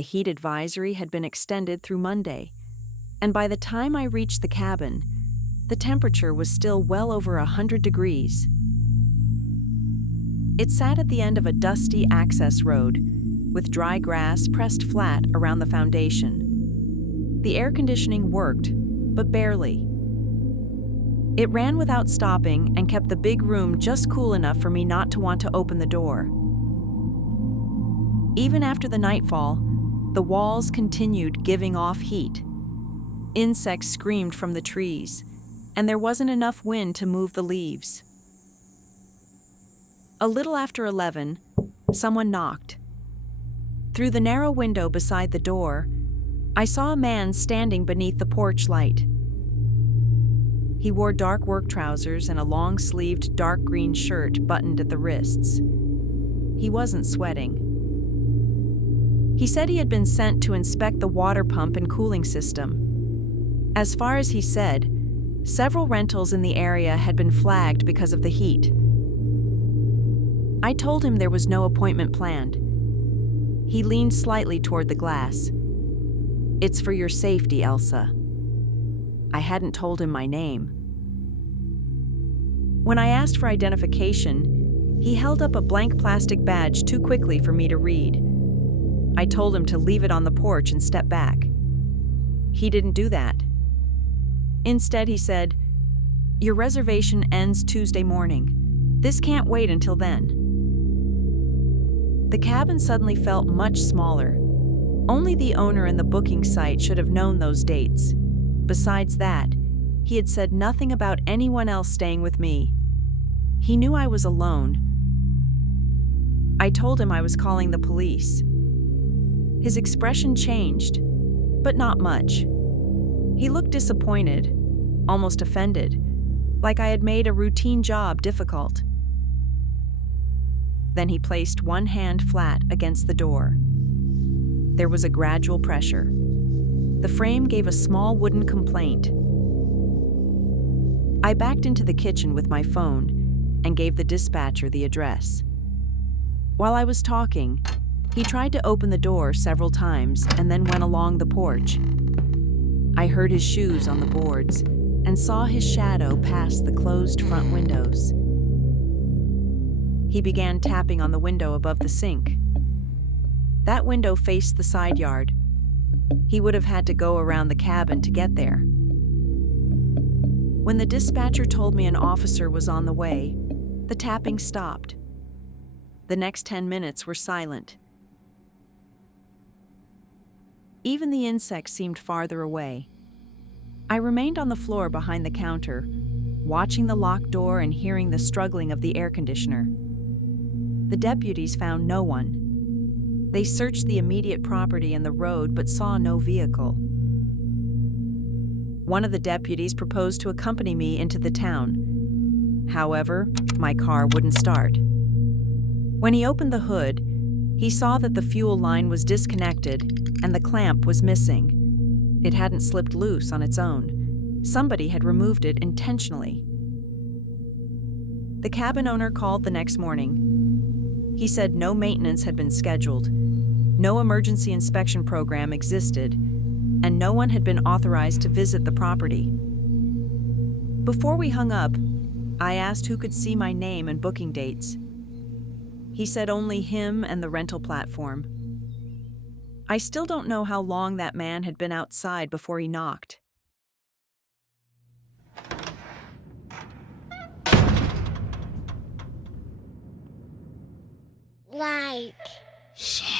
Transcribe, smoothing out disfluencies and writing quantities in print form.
the heat advisory had been extended through Monday, and by the time I reached the cabin, the temperature was still well over 100 degrees. It sat at the end of a dusty access road, with dry grass pressed flat around the foundation. The air conditioning worked, but barely. It ran without stopping and kept the big room just cool enough for me not to want to open the door. Even after the nightfall, the walls continued giving off heat. Insects screamed from the trees, and there wasn't enough wind to move the leaves. A little after 11, someone knocked. Through the narrow window beside the door, I saw a man standing beneath the porch light. He wore dark work trousers and a long-sleeved dark green shirt buttoned at the wrists. He wasn't sweating. He said he had been sent to inspect the water pump and cooling system. As far as he said, several rentals in the area had been flagged because of the heat. I told him there was no appointment planned. He leaned slightly toward the glass. "It's for your safety, Elsa." I hadn't told him my name. When I asked for identification, he held up a blank plastic badge too quickly for me to read. I told him to leave it on the porch and step back. He didn't do that. Instead, he said, "Your reservation ends Tuesday morning. This can't wait until then." The cabin suddenly felt much smaller. Only the owner and the booking site should have known those dates. Besides that, he had said nothing about anyone else staying with me. He knew I was alone. I told him I was calling the police. His expression changed, but not much. He looked disappointed, almost offended, like I had made a routine job difficult. Then he placed one hand flat against the door. There was a gradual pressure. The frame gave a small wooden complaint. I backed into the kitchen with my phone and gave the dispatcher the address. While I was talking, he tried to open the door several times and then went along the porch. I heard his shoes on the boards and saw his shadow pass the closed front windows. He began tapping on the window above the sink. That window faced the side yard. He would have had to go around the cabin to get there. When the dispatcher told me an officer was on the way, the tapping stopped. The next 10 minutes were silent. Even the insects seemed farther away. I remained on the floor behind the counter, watching the locked door and hearing the struggling of the air conditioner. The deputies found no one. They searched the immediate property and the road but saw no vehicle. One of the deputies proposed to accompany me into the town. However, my car wouldn't start. When he opened the hood, he saw that the fuel line was disconnected and the clamp was missing. It hadn't slipped loose on its own. Somebody had removed it intentionally. The cabin owner called the next morning. He said no maintenance had been scheduled, no emergency inspection program existed, and no one had been authorized to visit the property. Before we hung up, I asked who could see my name and booking dates. He said only him and the rental platform. I still don't know how long that man had been outside before he knocked. Like, Shh.